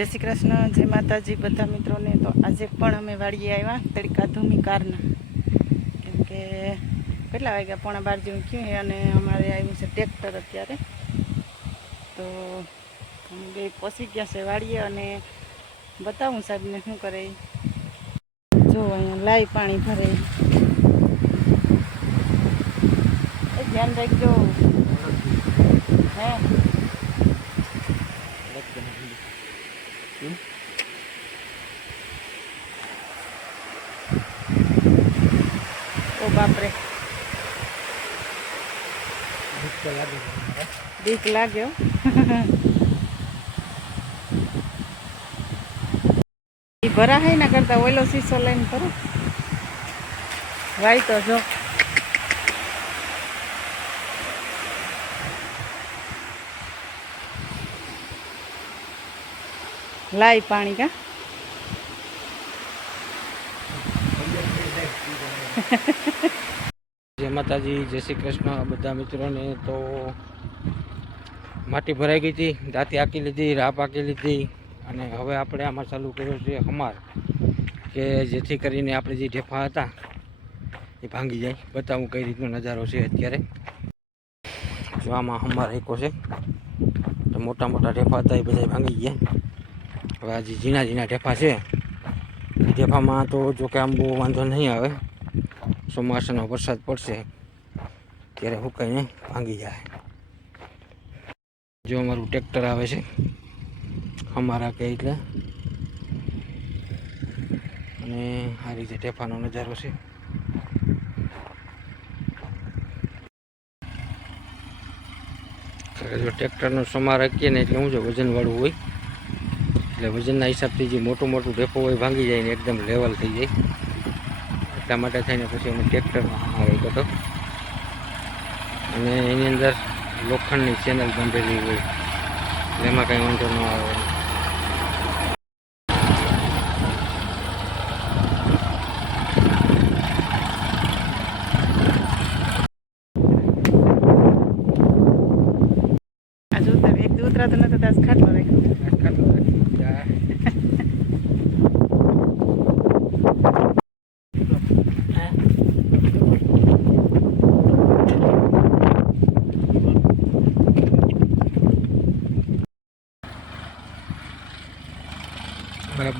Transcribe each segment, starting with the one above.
જય શ્રી કૃષ્ણ, જય માતાજી બધા મિત્રોને। તો આજે પણ અમે વાડીએ આવ્યા તડકા ધૂમી કારના, કેમ કે કેટલા વાગ્યા 11:30 જેવું થયું છે અને અમારે આવ્યું છે ટ્રેક્ટર અત્યારે। તો અમે બે પહોંચી ગયા છે વાડીએ અને બતાવું સાહેબને શું કરે। જો અહીંયા લાઈ પાણી ભરે, ધ્યાન રાખજો હે। ओ बाप रे, बीक लाग्यो। भरा है ना करता ओलो शीशो लईने भरो वाई तो जो लाई पानी का जय माताजी, जय श्री कृष्ण बधा मित्रों ने। तो माटी भराई गई थी, दांती आकी लीधी, राप आकी लीधी અને હવે આપણે આમાં ચાલુ કર્યો છે હમાર, કે જેથી કરીને આપણે જે ઢેફા હતા એ ભાંગી જાય। બતાવું કઈ રીતનો નજારો છે અત્યારે। જો આમાં હમાર એકો છે, તો મોટા મોટા ઢેફા હતા એ બધા ભાંગી ગયા। હવે આ જે ઝીણા ઝીણા ઢેફા છે એ ઢેફામાં તો જો કે આમ બહુ વાંધો નહીં આવે, ચોમાસાનો વરસાદ પડશે ત્યારે હુકાઈને ભાંગી જાય। જો અમારું ટ્રેક્ટર આવે છે અમારા કે એટલે, અને આ રીતે ટેફાનો નજારો છે। જો ટ્રેક્ટરનો સમાર રાખીએ ને એટલે શું છે વજનવાળું હોય, એટલે વજનના હિસાબથી જે મોટું મોટું ઢેફો હોય ભાંગી જાય ને એકદમ લેવલ થઈ જાય। એટલા માટે થઈને પછી અમે ટ્રેક્ટરમાં અમારે હતો, અને એની અંદર લોખંડની ચેનલ બાંધેલી હોય એટલે એમાં કંઈ વાંધો ન આવે। ઉતરાતો નતો દાસ ખાટલો રાખ્યો।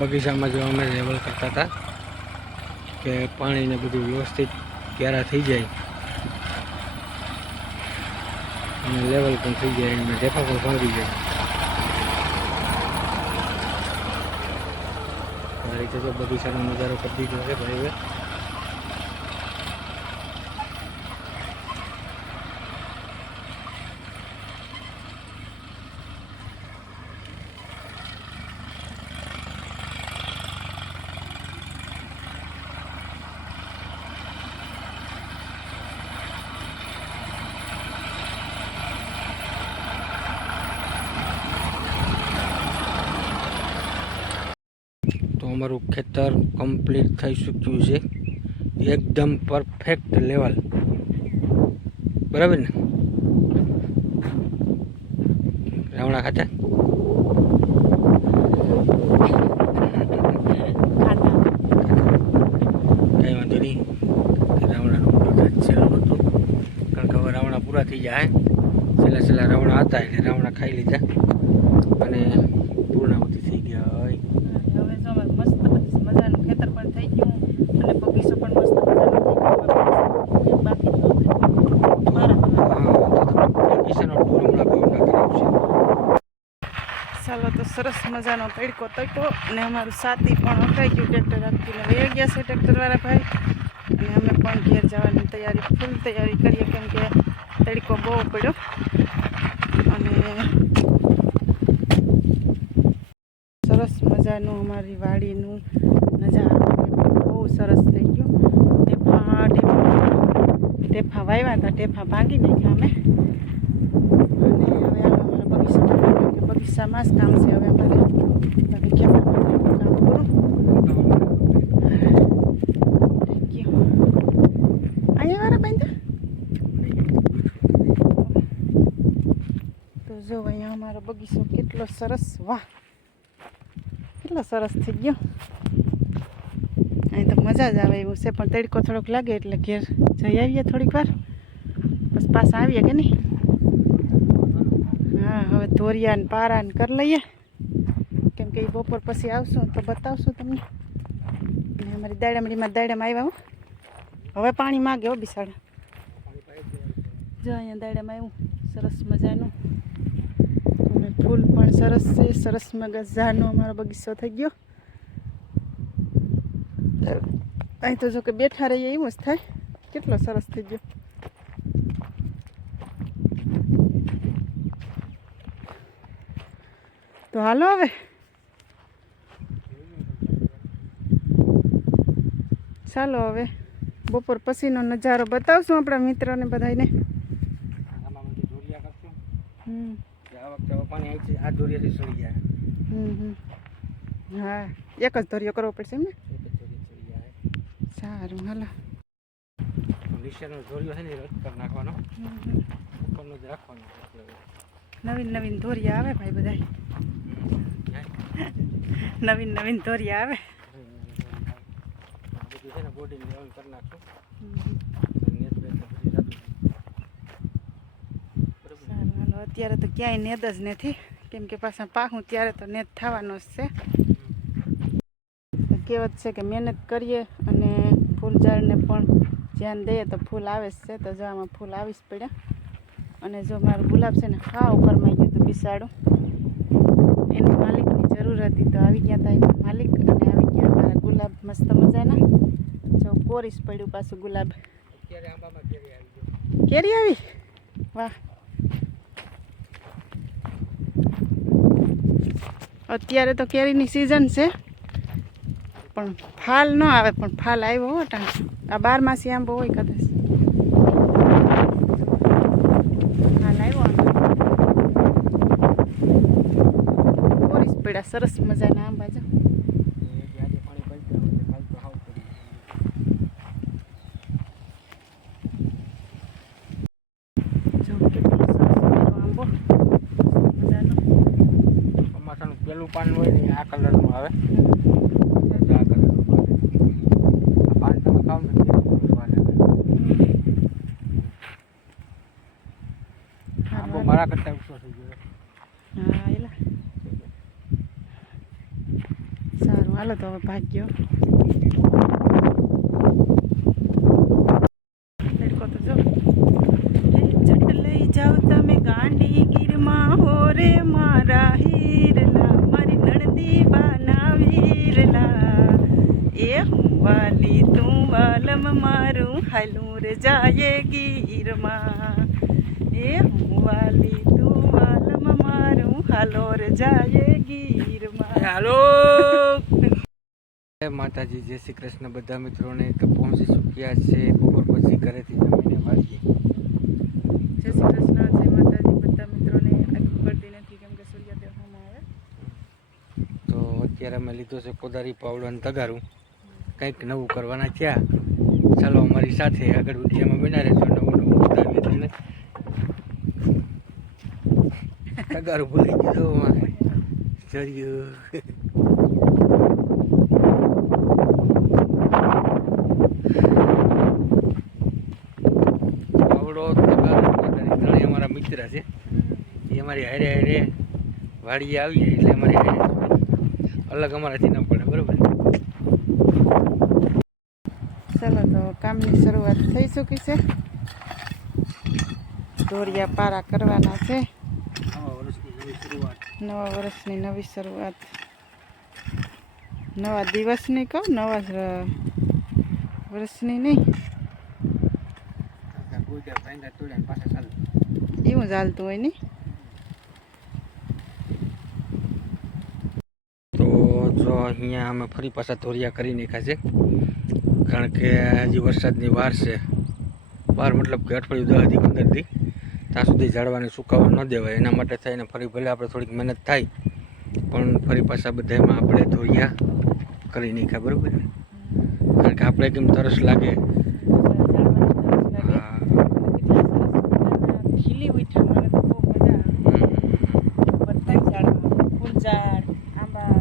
બગીચામાં જો અમે લેવલ કરતા હતા કે પાણીને બધું વ્યવસ્થિત ક્યારા થઈ જાય અને લેવલ પણ થઈ જાય અને ઢેફા પણ ભાંગી જાય। આ રીતે જો બગીચાનો નજારો કરી દીધો છે ભાઈ। તો અમારું ખેતર કમ્પ્લીટ થઈ ચૂક્યું છે, એકદમ પરફેક્ટ લેવલ, બરાબર ને રાવણા ખાતા? કંઈ વાંધો નહીં, રાવણાનો મોટો છેલ્લો હતો, કારણ કે હવે રાવણા પૂરા થઈ જાય। છેલ્લા રાવણા હતા એટલે રાવણા ખાઈ લીધા અને પૂર્ણાવતી થઈ ગયા। ચાલો તો સરસ મજાનો તડકો તડકો અને અમારું સાથી પણ હટાઈ ગયું, ટ્રેક્ટર આપીને વહી ગયા છે ટ્રેક્ટરવાળા ભાઈ, અને અમે પણ ઘેર જવાની તૈયારી ફૂલ તૈયારી કરીએ, કેમ કે તડકો બહુ પડ્યો અને સરસ મજાનું અમારી વાડીનું નજારો બહુ સરસ થઈ ગયું। ટેફા વાવ્યા હતા, ટેફા ભાંગી નાખ્યા અમે, અને હવે અમારા બગીચામાં જ કામ છે। હવે અમારે ખેતરમાં કામ કરું। Thank you. અહીંયા વાળા બાંધા તો જો અહીંયા અમારો બગીચો કેટલો સરસ, વાહ। કેટલો સરસ થઈ ગયો. અહીં તો મજા જ આવે એવું છે, પણ તડકો થોડોક લાગે એટલે ઘેર જઈ આવીએ થોડીક વાર પછી પાછા આવીએ કે નહીં. હા, હવે ધોરિયા ને પારા ને કરી લઈએ, કેમ કે એ બપોર પછી આવશું તો બતાવશું તમને. અને અમારી દાડામડીમાં આવ્યા હો, હવે પાણી માગે હો બિસાડા. જો અહીંયા દાડામાં આવ્યું સરસ મજાનું, અને ફૂલ પણ સરસ છે. સરસ મજાનો અમારો બગીચો થઈ ગયો. અહીં તો જો કે બેઠા રહીએ એવું જ થાય, કેટલો સરસ થઈ ગયો. તો હાલો હવે ચાલો, હવે બપોર પછીનો નજારો બતાવશું આપણા મિત્રોને બધાને. હા, એક જ ધોરિયો કરવો પડશે એમ ને. સારું, હાલો. નવીન નવીન ધોરિયા આવે ભાઈ, બધા નવીન નવીન ધોરિયા આવે. સારું, હાલો. અત્યારે તો ક્યાંય નેદ જ નથી, કેમ કે પાછા પાકું ત્યારે તો નેદ થવાનો જ છે. કહેવત છે કે મહેનત કરીએ અને ફૂલ ઝાડને પણ ધ્યાન દઈએ તો ફૂલ આવે જ છે. તો જો આમાં ફૂલ આવી જ પડ્યા. અને જો મારું ગુલાબ છે ને હા ઉપરમાં ગયું હતું બિસાડું, એને માલિકની જરૂર હતી તો આવી ગયા હતા એના માલિક, અને આવી ગયા મારા ગુલાબ મસ્ત મજાના. જો કોરીસ પડ્યું પાછું ગુલાબ. કેરી આવી, વાહ. અત્યારે તો કેરીની સિઝન છે, પણ ફાલ ન આવે, પણ ફાલ આવ્યો હો ટાણ. આ 12 માસી આંબો હોય કદાચ, ફાલ આવ્યો. કોરીસ પડ્યા સરસ મજાના આંબા. જો કેટલો સરસ આંબો મજાનો. ચોમાસાનું પેલું પાન હોય ને આ કલરનું આવે. મારા કરતા ઊંચો થઈ ગયો. હા, એલા સારું, હાલો તો હવે ભાગ્યો. તડકો તો જો જટ લઈ જાવ તમે ગાંડી ગીરમાં, હો રે મારા હીરલા, મારી નણદી બાના વીરલા. એ હું વાલી તું વાલમ મારું, હાલું રે જાય ગીરમાં. એ હું વાલી તું વાલમ મારું, હાલો રે જાય ગીરમાં. હાલો માતાજી, જય શ્રી કૃષ્ણ બધા મિત્રોને. તો પહોંચી ચૂક્યા છે બપોર પછી ઘરેથી જમીને વાળીએ. જય શ્રી કૃષ્ણ, જય માતાજી બધા મિત્રોને. આગળ પડતી નથી કેમ કે સૂર્યોદય હોમાં આવે. તો અત્યારે અમે લીધો છે કોદારી પાવડો અને તગારું, કંઈક નવું કરવાના થયા. ચાલો અમારી સાથે આગળ વિડીયોમાં બના રહેજો. નવું નવું બતાવીએ તમને. તગારું ભૂલી ગયું જર્યું. પાવડો તગારું કોદારી ત્રણેય અમારા મિત્ર છે. એ અમારી હારે હારે વાડીએ આવીએ એટલે અમારી હારે અલગ અમારાથી ન પડે, બરાબર. ચાલો તો કામની શરૂઆત થઈ ચૂકી છે. ધોરિયા પારા કરવાના છે. નવા વર્ષની નવી શરૂઆત, નવા દિવસની કહું, નવા વર્ષની નહીં, એવું જ હાલતું હોય નહીં. તો જો અહીંયા અમે ફરી પાછા ધોરિયા કરી નાખ્યા છે, કારણ કે હજી વરસાદની વાર છે. વાર મતલબ કે અઠવાડિયું 10 દી 15 દી ત્યાં સુધી ઝાડવાને સુકાવા ન દેવાય. એના માટે થઈને ફરી ભલે આપણે થોડીક મહેનત થાય, પણ ફરી પાછા બધામાં આપણે ધોરિયા કરી નાખ્યા, બરાબર. કારણ કે આપણે કેમ તરસ લાગે. ખીલી ઉઠા, મને તો બહુ મજા આવે. બધા ઝાડમાં ફૂલ ઝાડ, આંબા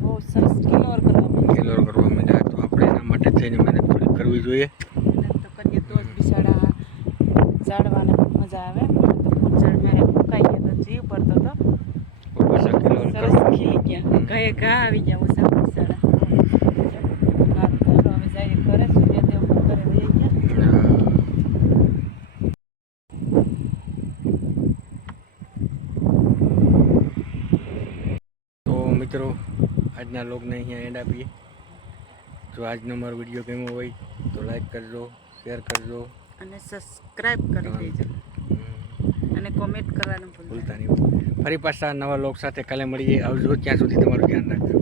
બહુ સરસ કિલોર કરવા માંડ્યા. કિલોર કરવા માંડ્યા. તો આપણે એના માટે થઈને મહેનત થોડી કરવી જોઈએ. મહેનત તો કરીએ તો જ બિસાડા ઝાડવાને પણ મજા આવે. મને તો ફૂલ ઝાડ મારે ફૂંકાઈ ગયા તો જીવ પડતો હતો. પાછા કિલોર સરસ કરવા. ખીલી ગયા. ઘાએ ઘા આવી ગયા ઓછા બિસાડા. હા તો ચાલો હવે જઈએ ઘરે. સૂર્યદેવ પણ ઘરે વહી ગયા. તો મિત્રો આજના લોગને અહીંયા એન્ડ આપીએ. જો આજનો મારો વિડીયો ગમ્યો હોય તો લાઈક કરજો, શેર કરજો અને સબસ્ક્રાઇબ કરી દેજો અને કોમેન્ટ કરવાનું ભૂલતા ભૂલતા નહીં. ફરી પાછા નવા લોક સાથે કાલે મળીએ. આવજો. ત્યાં સુધી તમારું ધ્યાન રાખજો.